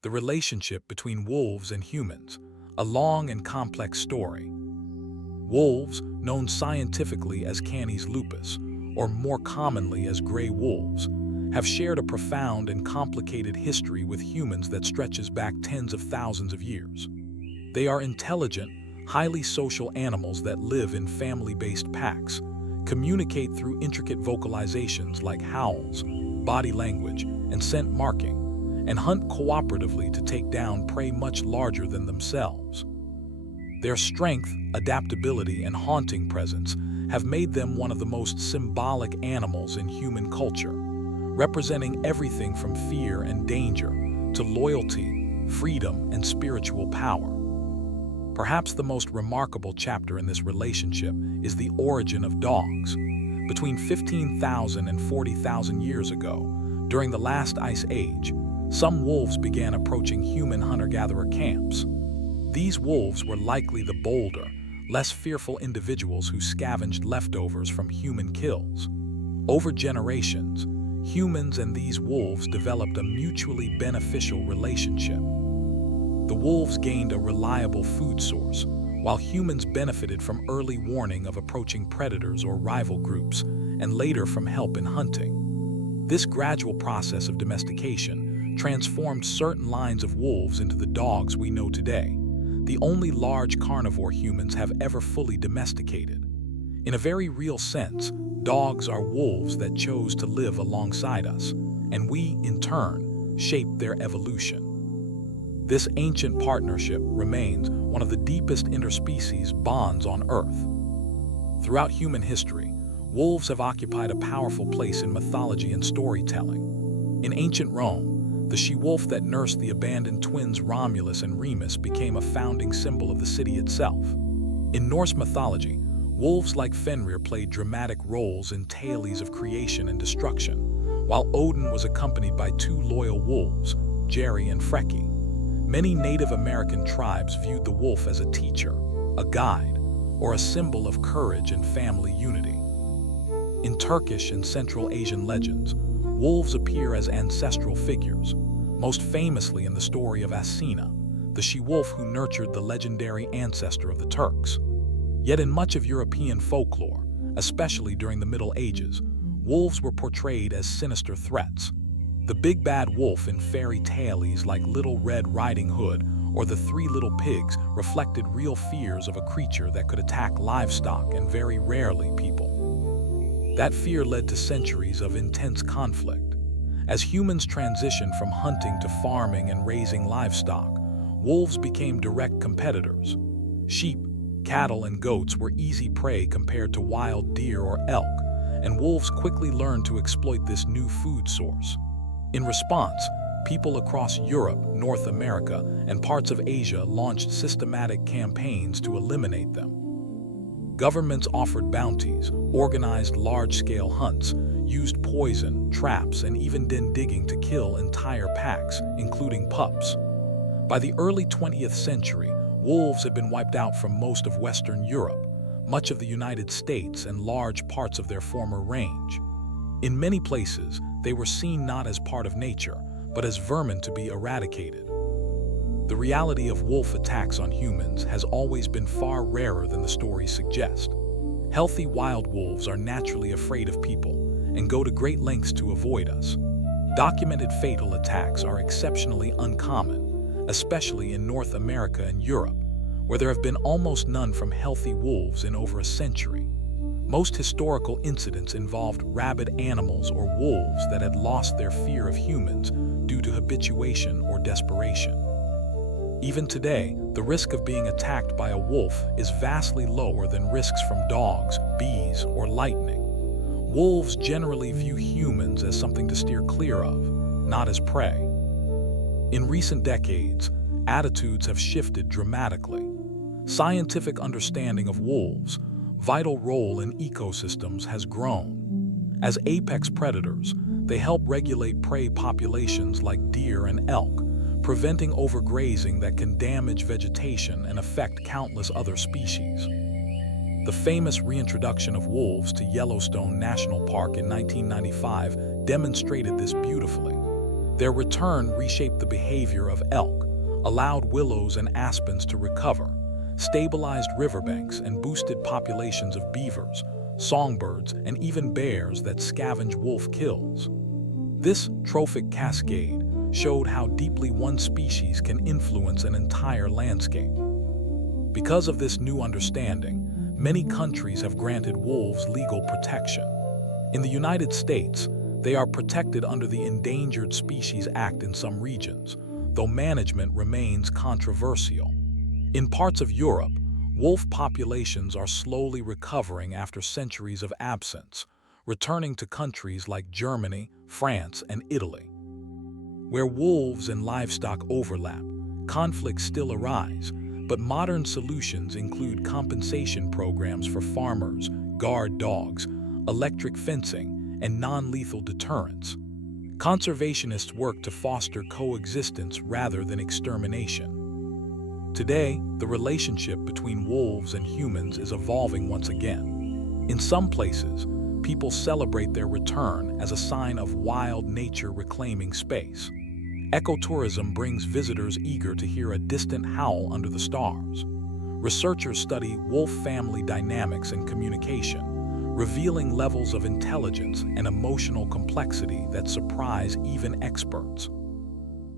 The relationship between wolves and humans, a long and complex story. Wolves, known scientifically as Canis lupus, or more commonly as gray wolves, have shared a profound and complicated history with humans that stretches back tens of thousands of years. They are intelligent, highly social animals that live in family-based packs, communicate through intricate vocalizations like howls, body language, and scent marking, and hunt cooperatively to take down prey much larger than themselves. Their strength, adaptability, and haunting presence have made them one of the most symbolic animals in human culture, representing everything from fear and danger to loyalty, freedom, and spiritual power. Perhaps the most remarkable chapter in this relationship is the origin of dogs. Between 15,000 and 40,000 years ago, during the last ice age, some wolves began approaching human hunter-gatherer camps. These wolves were likely the bolder, less fearful individuals who scavenged leftovers from human kills. Over generations, humans and these wolves developed a mutually beneficial relationship. The wolves gained a reliable food source, while humans benefited from early warning of approaching predators or rival groups, and later from help in hunting. This gradual process of domestication transformed certain lines of wolves into the dogs we know today, the only large carnivore humans have ever fully domesticated. In a very real sense, dogs are wolves that chose to live alongside us, and we, in turn, shaped their evolution. This ancient partnership remains one of the deepest interspecies bonds on Earth. Throughout human history, wolves have occupied a powerful place in mythology and storytelling. In ancient Rome, the she-wolf that nursed the abandoned twins Romulus and Remus became a founding symbol of the city itself. In Norse mythology, wolves like Fenrir played dramatic roles in tales of creation and destruction, while Odin was accompanied by two loyal wolves, Jerry and Freki. Many Native American tribes viewed the wolf as a teacher, a guide, or a symbol of courage and family unity. In Turkish and Central Asian legends, wolves appear as ancestral figures, most famously in the story of Asina, the she-wolf who nurtured the legendary ancestor of the Turks. Yet in much of European folklore, especially during the Middle Ages, wolves were portrayed as sinister threats. The big bad wolf in fairy tales like Little Red Riding Hood or the Three Little Pigs reflected real fears of a creature that could attack livestock and very rarely people. That fear led to centuries of intense conflict. As humans transitioned from hunting to farming and raising livestock, wolves became direct competitors. Sheep, cattle, and goats were easy prey compared to wild deer or elk, and wolves quickly learned to exploit this new food source. In response, people across Europe, North America, and parts of Asia launched systematic campaigns to eliminate them. Governments offered bounties, organized large-scale hunts, used poison, traps, and even den digging to kill entire packs, including pups. By the early 20th century, wolves had been wiped out from most of Western Europe, much of the United States, and large parts of their former range. In many places, they were seen not as part of nature, but as vermin to be eradicated. The reality of wolf attacks on humans has always been far rarer than the stories suggest. Healthy wild wolves are naturally afraid of people and go to great lengths to avoid us. Documented fatal attacks are exceptionally uncommon, especially in North America and Europe, where there have been almost none from healthy wolves in over a century. Most historical incidents involved rabid animals or wolves that had lost their fear of humans due to habituation or desperation. Even today, the risk of being attacked by a wolf is vastly lower than risks from dogs, bees, or lightning. Wolves generally view humans as something to steer clear of, not as prey. In recent decades, attitudes have shifted dramatically. Scientific understanding of wolves' vital role in ecosystems has grown. As apex predators, they help regulate prey populations like deer and elk, preventing overgrazing that can damage vegetation and affect countless other species. The famous reintroduction of wolves to Yellowstone National Park in 1995 demonstrated this beautifully. Their return reshaped the behavior of elk, allowed willows and aspens to recover, stabilized riverbanks, and boosted populations of beavers, songbirds, and even bears that scavenge wolf kills. This trophic cascade showed how deeply one species can influence an entire landscape. Because of this new understanding, many countries have granted wolves legal protection. In the United States, they are protected under the Endangered Species Act in some regions, though management remains controversial. In parts of Europe, wolf populations are slowly recovering after centuries of absence, returning to countries like Germany, France, and Italy. Where wolves and livestock overlap, conflicts still arise, but modern solutions include compensation programs for farmers, guard dogs, electric fencing, and non-lethal deterrence. Conservationists work to foster coexistence rather than extermination. Today, the relationship between wolves and humans is evolving once again. In some places, people celebrate their return as a sign of wild nature reclaiming space. Ecotourism brings visitors eager to hear a distant howl under the stars. Researchers study wolf family dynamics and communication, revealing levels of intelligence and emotional complexity that surprise even experts.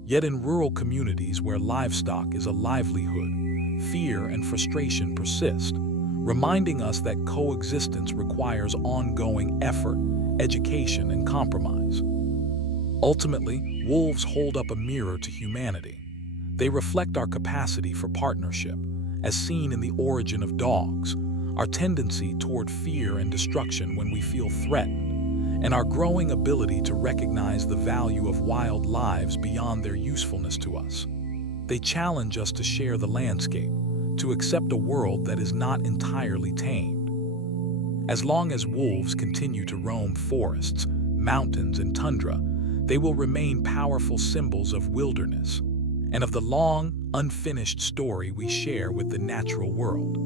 Yet in rural communities where livestock is a livelihood, fear and frustration persist, reminding us that coexistence requires ongoing effort, education, and compromise. Ultimately, wolves hold up a mirror to humanity. They reflect our capacity for partnership, as seen in the origin of dogs, our tendency toward fear and destruction when we feel threatened, and our growing ability to recognize the value of wild lives beyond their usefulness to us. They challenge us to share the landscape, to accept a world that is not entirely tamed. As long as wolves continue to roam forests, mountains, and tundra, they will remain powerful symbols of wilderness and of the long, unfinished story we share with the natural world.